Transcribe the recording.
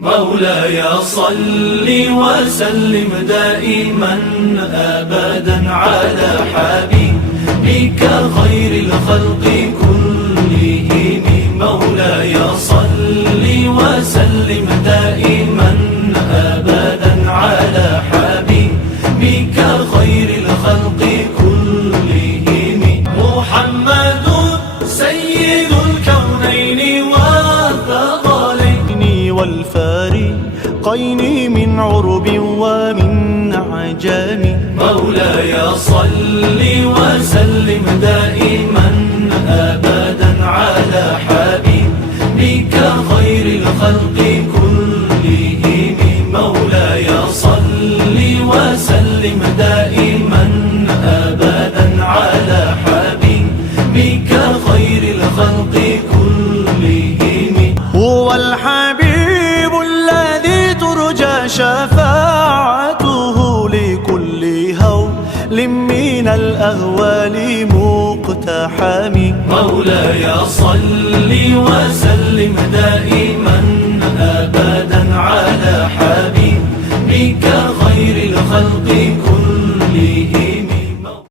مولاي صل وسلم دائما أبدا على حبيبك خير الخلق كلهم. مولاي صل وسلم دائما أبدا على حبيبك خير الخلق كلهم. محمد سيد الكونين والثقلين والفارقين من عرب ومن عجم. مولاي صل وسلم دائما أبدا على حبيبك خير الخلق كلهم. مولاي صل وسلم دائما أبدا على حبيبك خير الخلق كلهم. هو الحبيب الذي ترجى شفاعته لكل هول من الأهوال مقتحم. مولاي صل وسلم دائما أبدا على حبيبك خير الخلق كلهم.